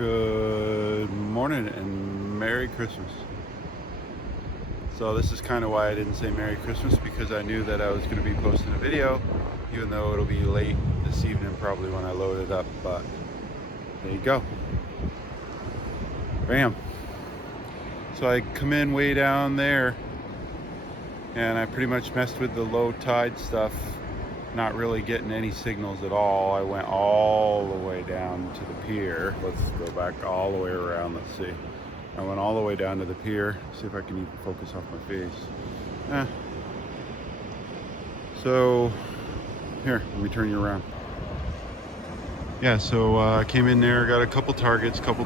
Good morning and Merry Christmas. So this is kind of why I didn't say Merry Christmas, because I knew that I was going to be posting a video, even though it'll be late this evening probably when I load it up, but there you go. Bam. So I come in way down there and I pretty much messed with the low tide stuff, not really getting any signals at all. I went all the way down to the pier. Let's go back all the way around. Let's see. I went all the way down to the pier. See if I can even focus off my face. So here, let me turn you around. Yeah, so I came in there, got a couple targets, couple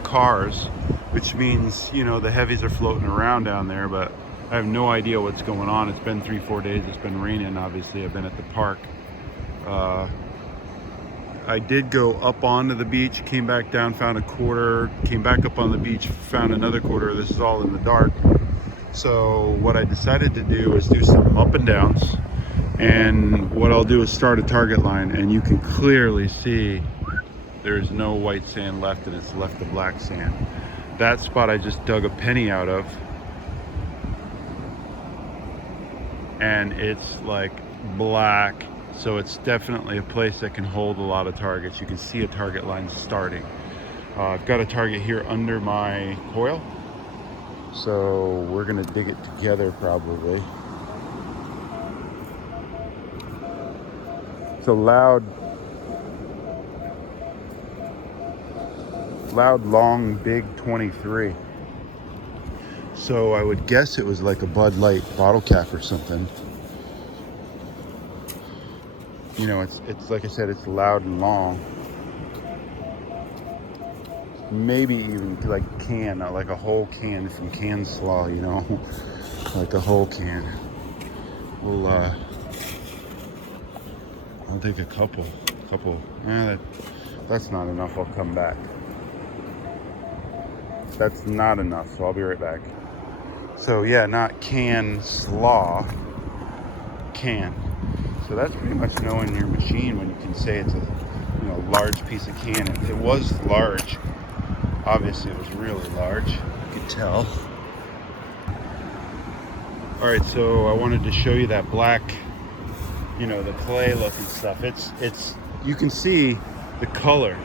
cars, which means, you know, the heavies are floating around down there, but I have no idea what's going on. It's been 3-4 days. It's been raining, obviously. I've been at the park. I did go up onto the beach, came back down, found a quarter, came back up on the beach, found another quarter. This is all in the dark. So what I decided to do is do some up and downs. And what I'll do is start a target line, and you can clearly see there's no white sand left, and it's left the black sand. That spot I just dug a penny out of, and it's like black. So it's definitely a place that can hold a lot of targets. You can see a target line starting. I've got a target here under my coil, so we're gonna dig it together probably. It's a loud, long, big 23. So I would guess it was like a Bud Light bottle cap or something. You know, it's like I said, it's loud and long. Maybe even like can, like a whole can from Can Slaw, you know, like a whole can. We'll I'll take a couple. That's not enough. I'll come back. That's not enough, so I'll be right back. So yeah, not Can Slaw, can. So that's pretty much knowing your machine when you can say it's a, you know, large piece of can. It was large. Obviously, it was really large. You could tell. All right, so I wanted to show you that black, you know, the clay looking stuff. It's you can see the color,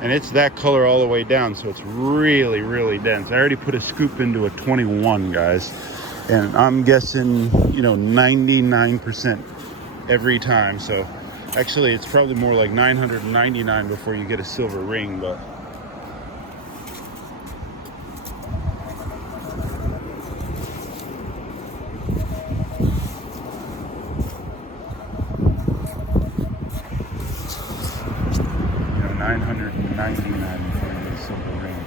and it's that color all the way down. So it's really, really dense. I already put a scoop into a 21, guys, and I'm guessing, you know, 99%. Every time. So actually it's probably more like 999 before you get a silver ring, but you know, 999 before you get a silver ring.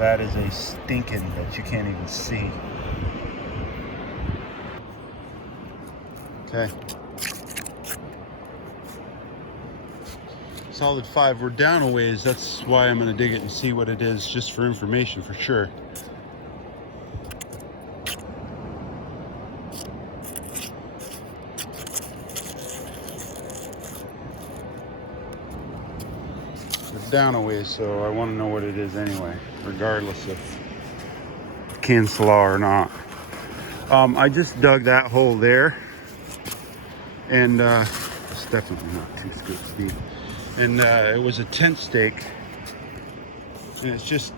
That is a stinking that you can't even see. Okay, solid 5. We're down a ways. That's why I'm going to dig it and see what it is, just for information, for sure. We're down a ways, so I want to know what it is anyway, regardless of Can Slaw or not. I just dug that hole there, and it's definitely not 2 scoops deep. And it was a tent stake, and it's just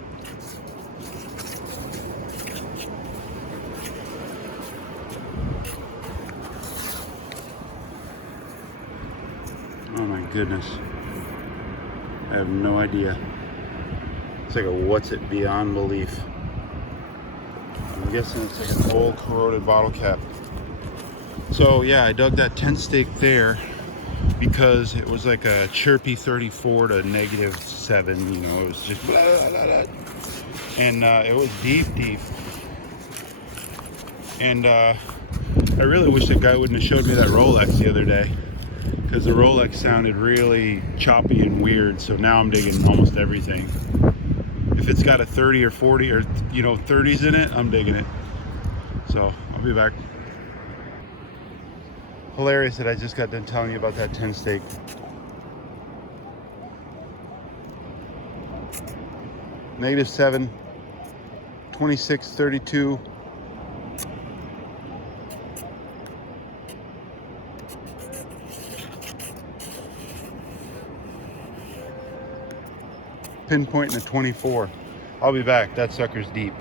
oh my goodness, I have no idea. It's like a what's it beyond belief. I'm guessing it's like an old corroded bottle cap. So yeah, I dug that tent stake there because it was like a chirpy 34 to -7, you know, it was just blah, blah, blah, blah. And it was deep. And I really wish that guy wouldn't have showed me that Rolex the other day, because the Rolex sounded really choppy and weird. So now I'm digging almost everything. If it's got a 30 or 40 or, you know, 30s in it, I'm digging it. So I'll be back. Hilarious that I just got done telling you about that tent stake. -7, 2632. Pinpoint in a 24. I'll be back. That sucker's deep.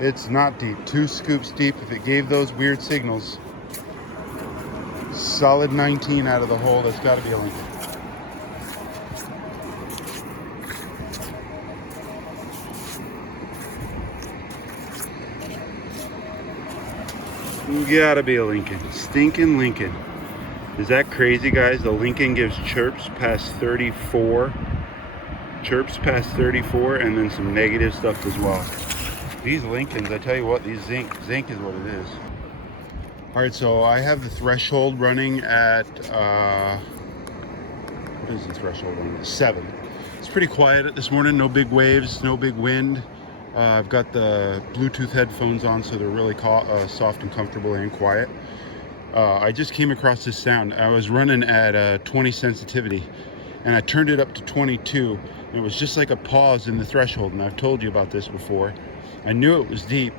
It's not deep. 2 scoops deep. If it gave those weird signals, solid 19 out of the hole. That's got to be a Lincoln. Gotta be a Lincoln. Stinking Lincoln. Is that crazy, guys? The Lincoln gives chirps past 34. Chirps past 34, and then some negative stuff as well. These Lincolns, I tell you what, these zinc is what it is. All right, so I have the threshold running at, what is the threshold running at? 7. It's pretty quiet this morning, no big waves, no big wind. I've got the Bluetooth headphones on, so they're really soft and comfortable and quiet. I just came across this sound. I was running at 20 sensitivity, and I turned it up to 22, and it was just like a pause in the threshold, and I've told you about this before. I knew it was deep,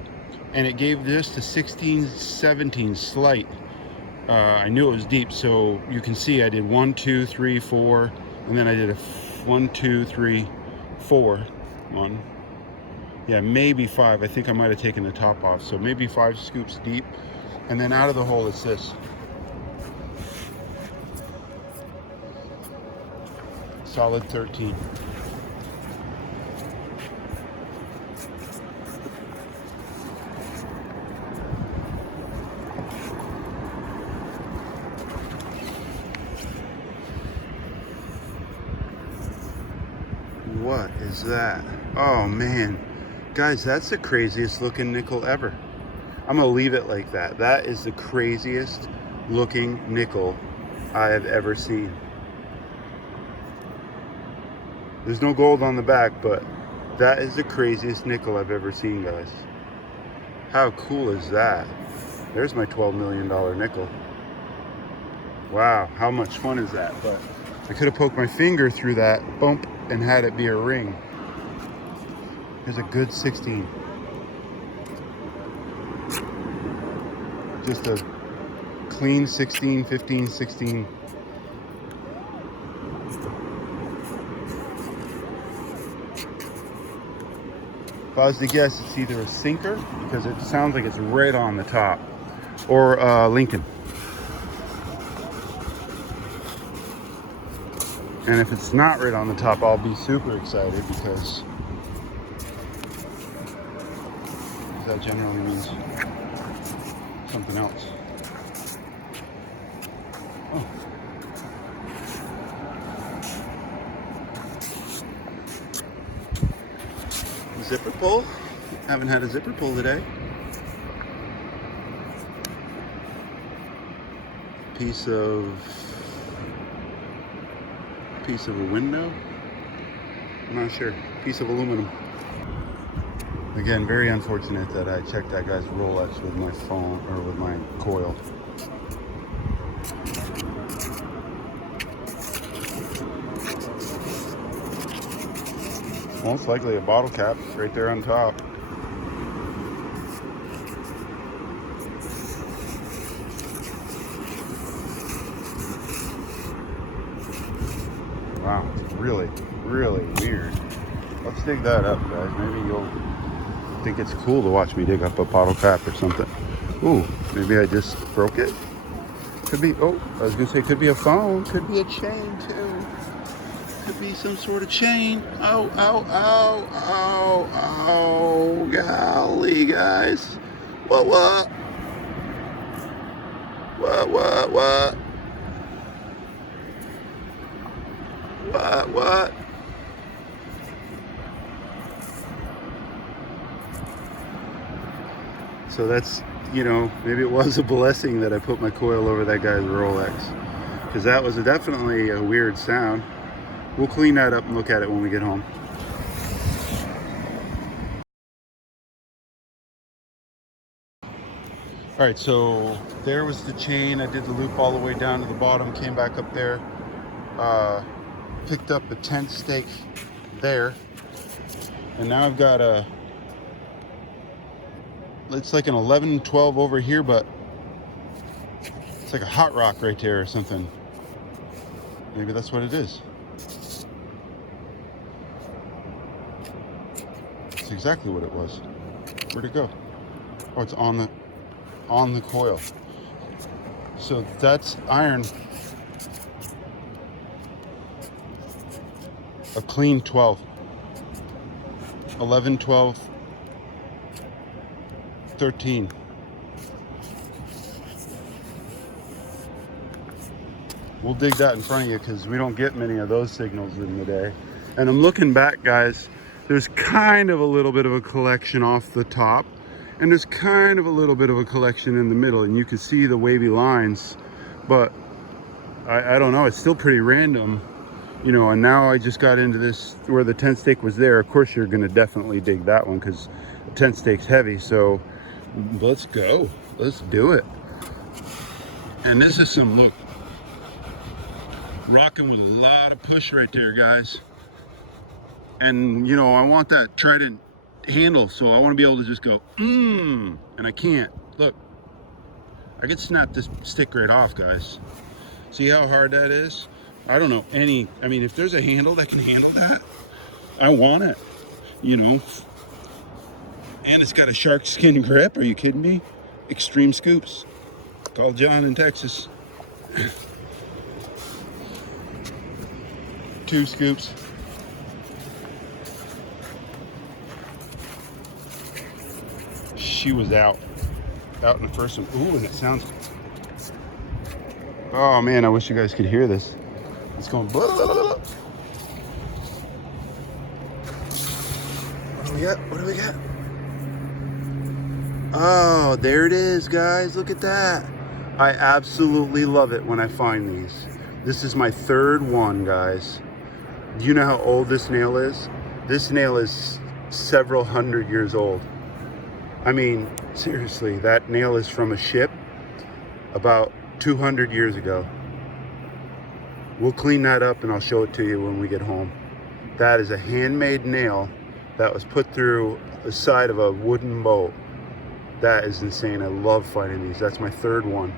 and it gave this to 16, 17, slight. I knew it was deep, so you can see I did 1, 2, 3, 4, and then I did a 1, 2, 3, 4. 1. Yeah, maybe 5. I think I might have taken the top off, so maybe 5 scoops deep. And then out of the hole, it's this. Solid 13. What is that? Oh man. Guys, that's the craziest looking nickel ever. I'm gonna leave it like that. That is the craziest looking nickel I have ever seen. There's no gold on the back, but that is the craziest nickel I've ever seen, guys. How cool is that? There's my $12 million nickel. Wow, how much fun is that? But I could have poked my finger through that bump and had it be a ring. Here's a good 16. Just a clean 16, 15, 16. If I was to guess, it's either a sinker, because it sounds like it's right on the top, or Lincoln. And if it's not right on the top, I'll be super excited, because that generally means something else. Oh. Zipper pull. Haven't had a zipper pull today. Piece of a window. I'm not sure. Piece of aluminum. Again, very unfortunate that I checked that guy's Rolex with my phone, or with my coil. Most likely a bottle cap right there on top. Wow, it's really, really weird. Let's dig that up, guys. Maybe you'll think it's cool to watch me dig up a bottle cap or something. Ooh, maybe I just broke it. Could be, oh, I was gonna say could be a phone, could be a chain too. Could be some sort of chain. Oh, oh, oh, oh, oh, golly, guys. What? What? What? What? So that's, you know, maybe it was a blessing that I put my coil over that guy's Rolex, because that was definitely a weird sound. We'll clean that up and look at it when we get home. All right, so there was the chain. I did the loop all the way down to the bottom, came back up there, picked up a tent stake there. And now I've got a, it's like an 11, 12 over here, but it's like a hot rock right there or something. Maybe that's what it is. That's exactly what it was. Where'd it go? Oh, it's on the coil. So that's iron. A clean 12. 11, 12, 13. We'll dig that in front of you because we don't get many of those signals in the day. And I'm looking back, guys. There's kind of a little bit of a collection off the top, and there's kind of a little bit of a collection in the middle, and you can see the wavy lines, but I don't know, it's still pretty random, you know. And now I just got into this where the tent stake was there. Of course you're going to definitely dig that one because the tent stake's heavy, so let's go, let's do it. And this is some, look, rocking with a lot of push right there, guys. And you know, I want that Trident handle, so I want to be able to just go and I can't. Look, I could snap this stick right off, guys. See how hard that is? I don't know any, I mean, if there's a handle that can handle that, I want it, you know. And it's got a shark skin grip. Are you kidding me? Extreme Scoops. Call John in Texas. 2 scoops. She was out in the first one. Ooh, and it sounds, oh man, I wish you guys could hear this. It's going blah, blah, blah, blah. What do we got? What do we got? Oh, there it is, guys. Look at that. I absolutely love it when I find these. This is my 3rd one, guys. Do you know how old this nail is? This nail is several hundred years old. I mean, seriously, that nail is from a ship about 200 years ago. We'll clean that up and I'll show it to you when we get home. That is a handmade nail that was put through the side of a wooden boat. That is insane. I love finding these. That's my 3rd one.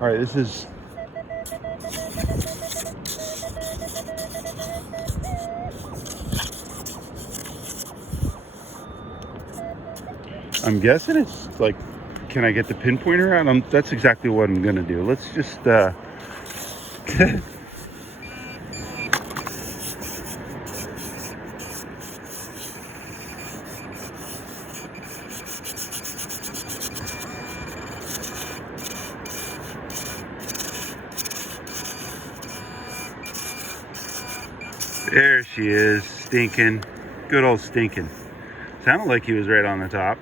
All right, this is I'm guessing it's like, can I get the pinpointer out? That's exactly what I'm gonna do. Let's just there she is, Stinking. Good old Stinking. Sounded like he was right on the top.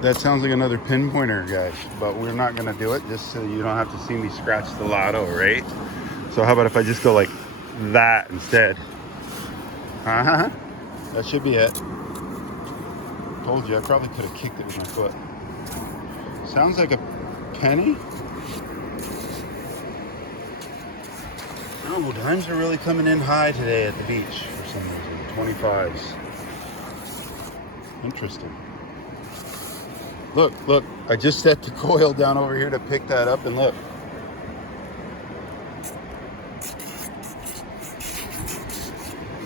That sounds like another pinpointer, guys, but we're not gonna do it just so you don't have to see me scratch the lotto, right? So how about if I just go like that instead? That should be it. Told you, I probably could have kicked it with my foot. Sounds like a penny. Oh, dimes are really coming in high today at the beach for some reason. 25s. Interesting. Look, look, I just set the coil down over here to pick that up, and look.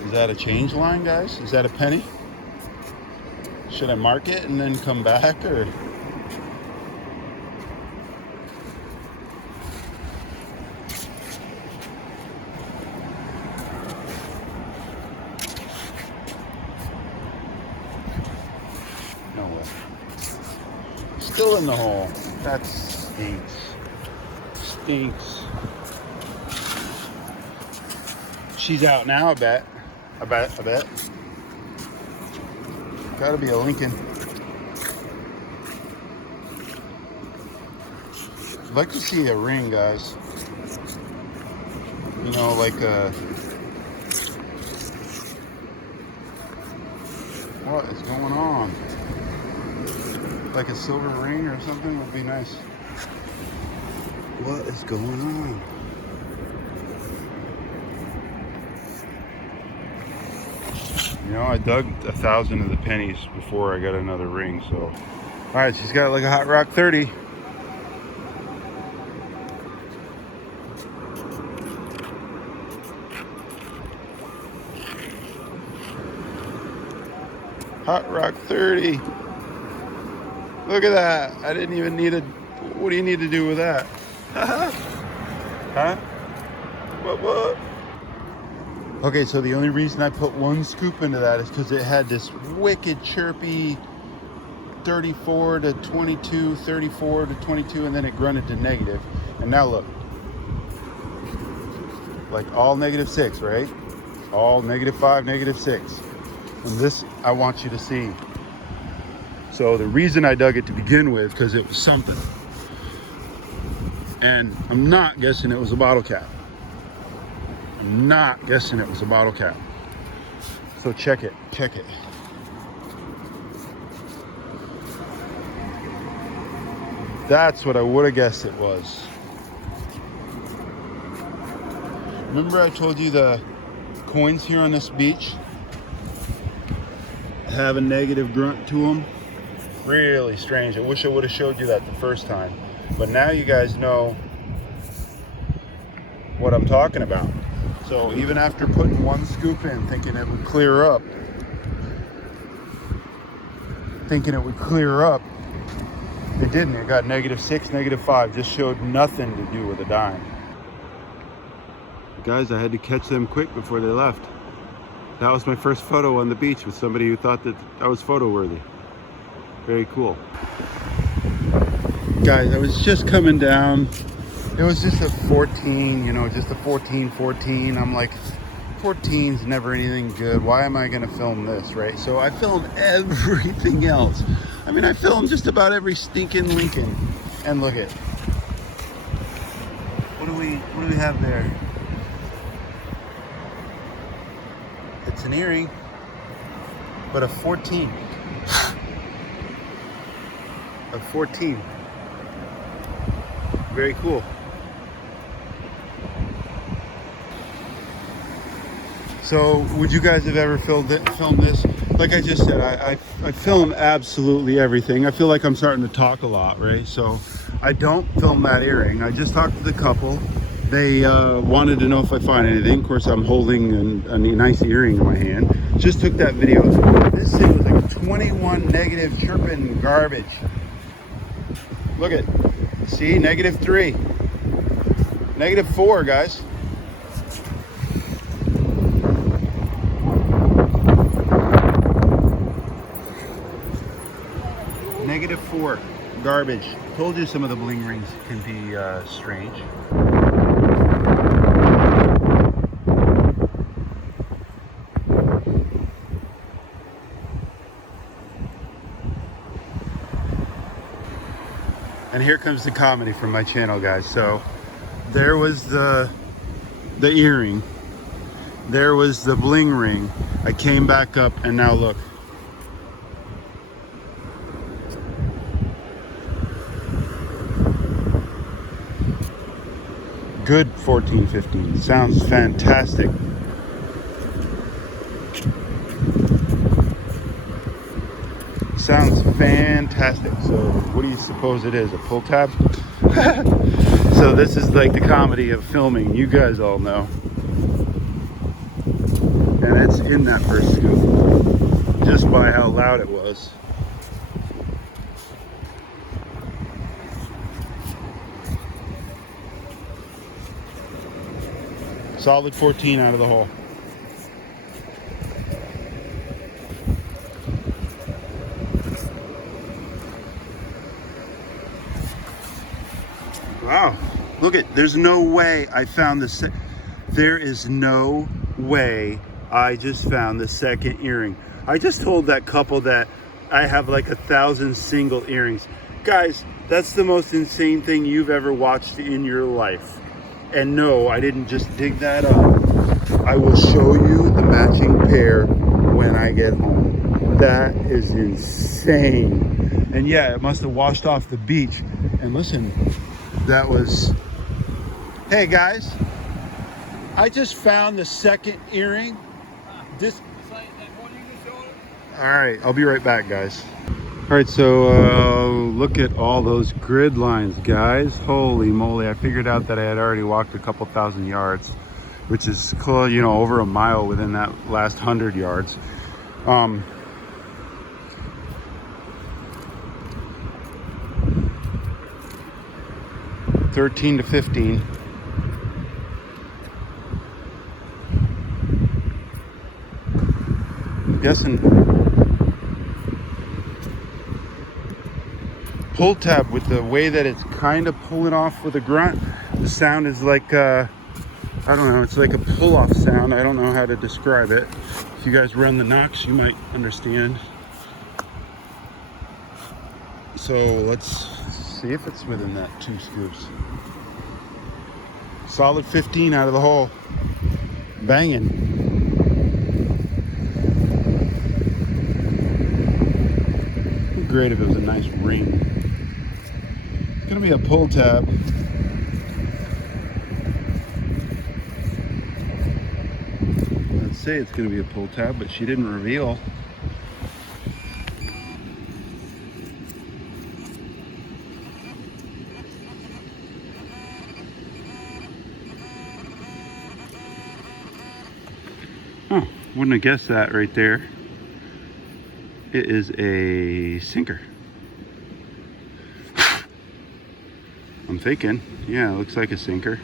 Is that a change line, guys? Is that a penny? Should I mark it and then come back, or? No way. Still in the hole. That stinks. Stinks. She's out now, I bet. I bet. Gotta be a Lincoln. I'd like to see a ring, guys. You know, like a... What is going on? Like a silver ring or something would be nice. What is going on? You know, I dug 1,000 of the pennies before I got another ring, so. All right, she's got like a Hot Rock 30. Hot Rock 30. Look at that. I didn't even need a, what do you need to do with that? Huh? What? Okay, so the only reason I put one scoop into that is because it had this wicked chirpy 34 to 22, 34 to 22, and then it grunted to negative. And now look, like all -6, right? All -5, -6. And this I want you to see. So the reason I dug it to begin with, because it was something. And I'm not guessing it was a bottle cap. I'm not guessing it was a bottle cap. So check it. That's what I would have guessed it was. Remember I told you the coins here on this beach have a negative grunt to them? Really strange. I wish I would have showed you that the first time. But now you guys know what I'm talking about. So even after putting one scoop in, thinking it would clear up, it didn't. It got -6, -5. Just showed nothing to do with a dime. Guys, I had to catch them quick before they left. That was my first photo on the beach with somebody who thought that I was photo worthy. Very cool. Guys, I was just coming down. It was just a 14, you know, just a 14. I'm like, 14's never anything good. Why am I gonna film this, right? So I filmed everything else. I mean, I filmed just about every stinking Lincoln. And look at, what do we have there? It's an earring, but a 14. A 14. Very cool. So would you guys have ever filmed this? Like I just said, I film absolutely everything. I feel like I'm starting to talk a lot, right? So I don't film that earring. I just talked to the couple. They wanted to know if I find anything. Of course, I'm holding a nice earring in my hand. Just took that video. This thing was like 21 negative chirping garbage. Look at, see, -3, -4, guys. -4, garbage. Told you some of the bling rings can be strange. And here comes the comedy from my channel, guys. So there was the earring, there was the bling ring. I came back up and now look. Good 14, 15. Sounds fantastic. Sounds fantastic. So what do you suppose it is? A pull tab? So this is like the comedy of filming. You guys all know. And it's in that first scoop. Just by how loud it was. Solid 14 out of the hole. Wow, look at, there's no way I found this. There is no way I just found the second earring. I just told that couple that I have like 1,000 single earrings. Guys, that's the most insane thing you've ever watched in your life. And no, I didn't just dig that up. I will show you the matching pair when I get home. That is insane. And yeah, it must have washed off the beach. And listen, that was, hey guys, I just found the second earring. This, All right, I'll be right back, guys. All right, so look at all those grid lines, guys. Holy moly, I figured out that I had already walked a couple thousand yards, which is cool, you know, over a mile within that last 100 yards. 13 to 15. I'm guessing pull tab, with the way that it's kind of pulling off with a grunt, the sound is like I don't know, it's like a pull-off sound. I don't know how to describe it. If you guys run the Knox, you might understand. So let's see if it's within that 2 scoops. Solid 15 out of the hole. Banging. It'd be great if it was a nice ring. It's gonna be a pull tab. I'd say it's gonna be a pull tab, but she didn't reveal. Oh, wouldn't have guessed that right there. It is a sinker. I'm thinking, yeah, it looks like a sinker.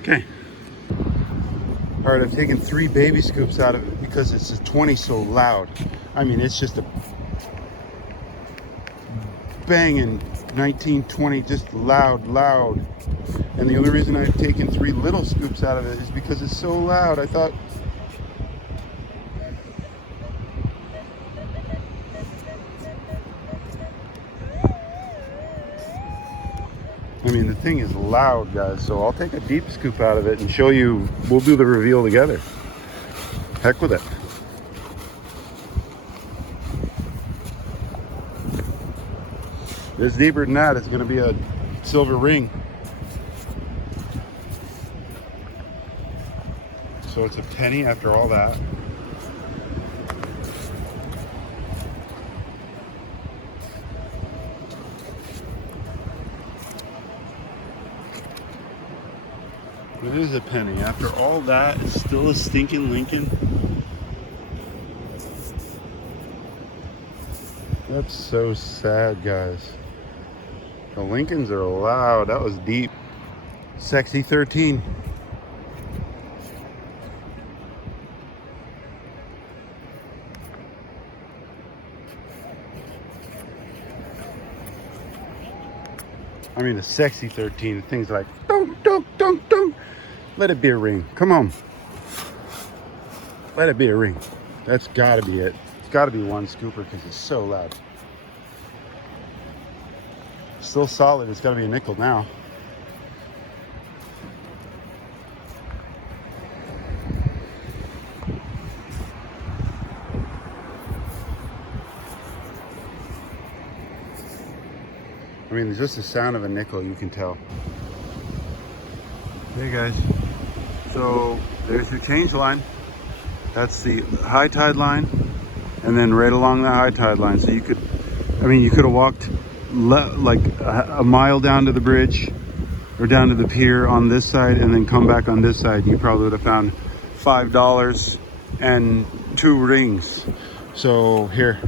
Okay. All right, I've taken 3 baby scoops out of it because it's a 20 so loud. I mean, it's just a banging 1920, just loud. And the only reason I've taken 3 little scoops out of it is because it's so loud. I thought, I mean, the thing is loud, guys, so I'll take a deep scoop out of it and show you. We'll do the reveal together. Heck with it. If it's deeper than that, it's going to be a silver ring. So it's a penny after all that. It is a penny. After all that, it's still a stinking Lincoln. That's so sad, guys. The Lincolns are loud. That was deep. Sexy 13. I mean, the sexy 13. Things like don't. Let it be a ring. Come on. Let it be a ring. That's gotta be it. It's gotta be 1 scooper because it's so loud. Still solid. It's gotta be a nickel now. I mean, just the sound of a nickel, you can tell. Hey guys, so there's your change line. That's the high tide line, and then right along the high tide line. So you could, I mean, you could have walked like a mile down to the bridge or down to the pier on this side and then come back on this side. You probably would have found $5 and 2 rings. So here.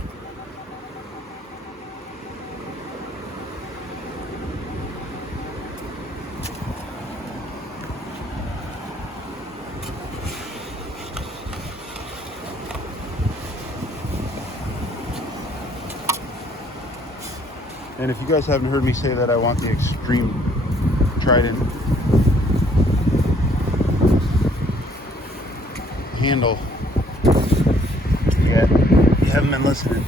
And if you guys haven't heard me say that, I want the Extreme Trident handle. Yeah, you haven't been listening.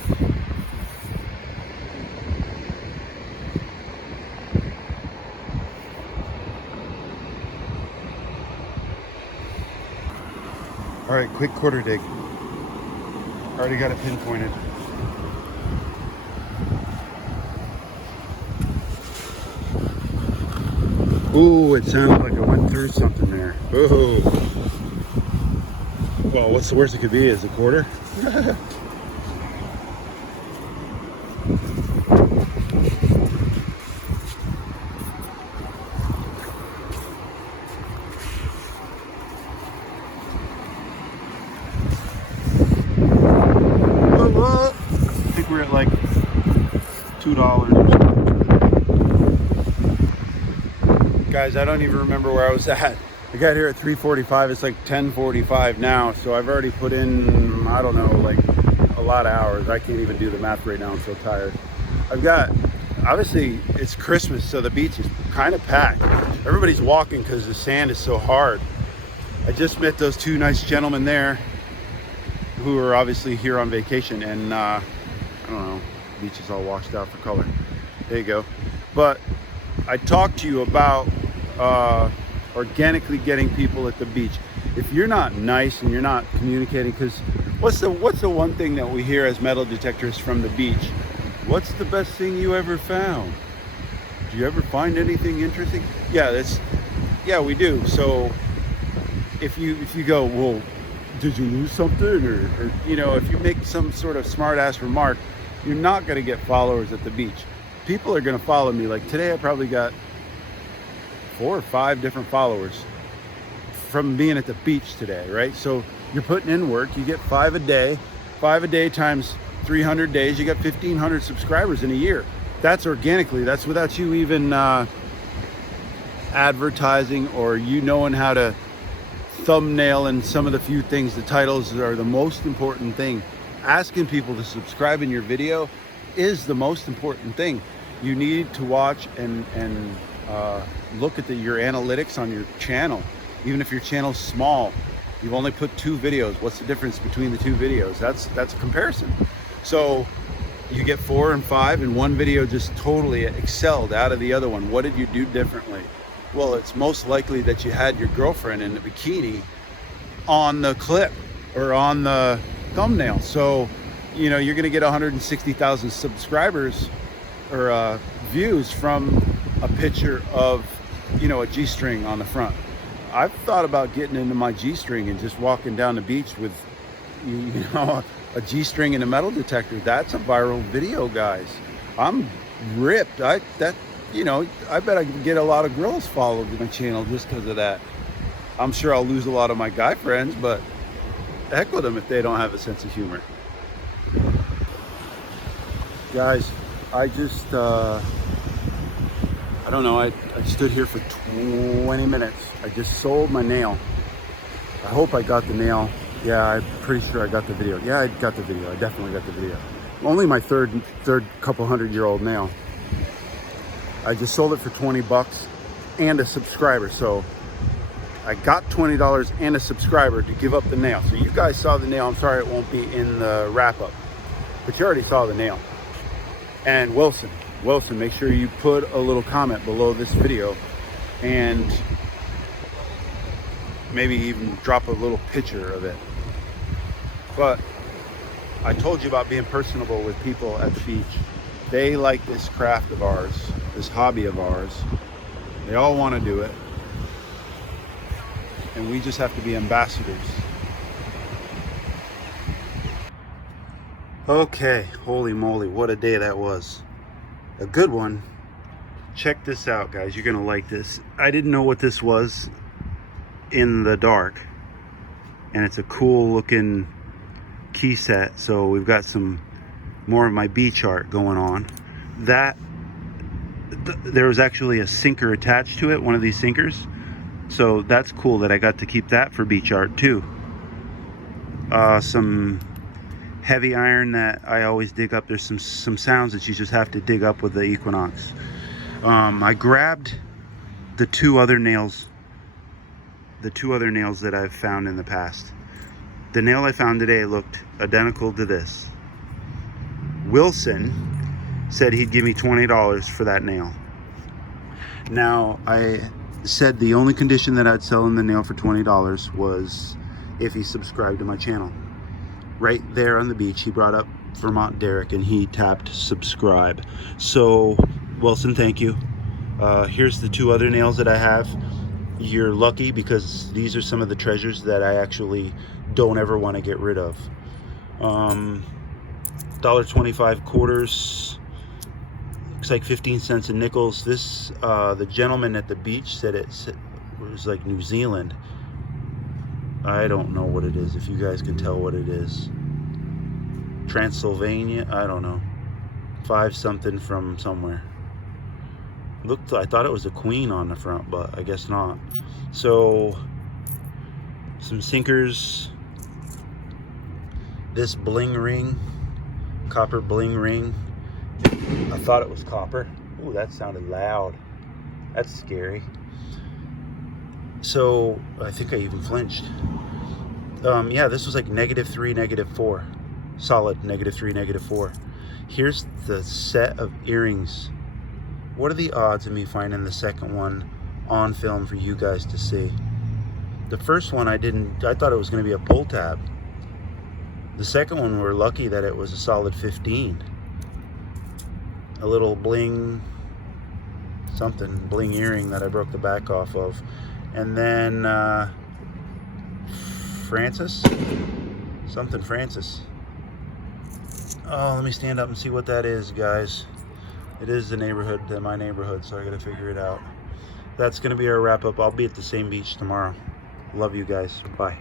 All right, quick quarter dig. Already got it pinpointed. Ooh, it sounded like I went through something there. Oh. Well, what's the worst it could be is a quarter. I think we're at like $2. Guys, I don't even remember where I was at. I got here at 3:45. It's like 10:45 now, so I've already put in, I don't know, like a lot of hours. I can't even do the math right now. I'm so tired. I've got, obviously it's Christmas, so the beach is kind of packed. Everybody's walking because the sand is so hard. I just met those two nice gentlemen there who are obviously here on vacation, and I don't know, the beach is all washed out for color. There you go. But I talked to you about organically getting people at the beach. If you're not nice and you're not communicating, because what's the one thing that we hear as metal detectors from the beach? What's the best thing you ever found? Do you ever find anything interesting? Yeah, we do. So if you go, well, did you lose something, or you know, if you make some sort of smart ass remark, you're not going to get followers at the beach. People are going to follow me. Like today I probably got 4 or 5 different followers from being at the beach today, right? So you're putting in work. You get 5 a day. 5 a day times 300 days, you got 1,500 subscribers in a year. That's organically. That's without you even advertising, or you knowing how to thumbnail and some of the few things. The titles are the most important thing. Asking people to subscribe in your video is the most important thing. You need to watch and look at your analytics on your channel. Even if your channel's small, you've only put 2 videos. What's the difference between the 2 videos? That's a comparison. So you get 4 and 5, and one video just totally excelled out of the other one. What did you do differently? Well, it's most likely that you had your girlfriend in the bikini on the clip or on the thumbnail. So, you know, you're gonna get 160,000 subscribers or views from a picture of, you know, a G-string on the front. I've thought about getting into my G-string and just walking down the beach with, you know, a G-string and a metal detector. That's a viral video, guys. I'm ripped. You know, I bet I can get a lot of girls followed my channel just because of that. I'm sure I'll lose a lot of my guy friends, but heck with them if they don't have a sense of humor. Guys, I just, I don't know, I stood here for 20 minutes. I just sold my nail. I hope I got the nail. Yeah, I'm pretty sure I got the video. Yeah, I got the video. I definitely got the video. Only my third couple 100-year-old nail. I just sold it for 20 bucks and a subscriber. So I got $20 and a subscriber to give up the nail. So you guys saw the nail. I'm sorry it won't be in the wrap up, but you already saw the nail. And Wilson, make sure you put a little comment below this video and maybe even drop a little picture of it. But I told you about being personable with people at the beach. They like this craft of ours, this hobby of ours. They all want to do it. And we just have to be ambassadors. Okay, holy moly, what a day that was. A good one. Check this out, guys. You're gonna like this. I didn't know what this was in the dark. And it's a cool looking key set. So we've got some more of my beach art going on. There was actually a sinker attached to it, one of these sinkers. So that's cool that I got to keep that for beach art too. Some heavy iron that I always dig up. There's some sounds that you just have to dig up with the Equinox. I grabbed the two other nails that I've found in the past. The nail I found today looked identical to this. Wilson said he'd give me $20 for that nail. Now, I said the only condition that I'd sell him the nail for $20 was if he subscribed to my channel. Right there on the beach, he brought up Vermont Derek and he tapped subscribe. So, Wilson, thank you. Here's the 2 other nails that I have. You're lucky because these are some of the treasures that I actually don't ever want to get rid of. $1.25 quarters. Looks like 15 cents in nickels. This, the gentleman at the beach said it was like New Zealand. I don't know what it is, if you guys can tell what it is. Transylvania, I don't know. 5 something from somewhere. I thought it was a queen on the front, but I guess not. So, some sinkers. This bling ring, copper bling ring. I thought it was copper. Ooh, that sounded loud. That's scary. So, I think I even flinched. Yeah, this was like -3, -4. Solid -3, -4. Here's the set of earrings. What are the odds of me finding the second one on film for you guys to see? The first one I thought it was going to be a pull tab. The second one, we're lucky that it was a solid 15. A little bling earring that I broke the back off of. And then Francis. Oh, let me stand up and see what that is, guys. It is the neighborhood, my neighborhood, so I gotta figure it out. That's gonna be our wrap up. I'll be at the same beach tomorrow. Love you guys. Bye.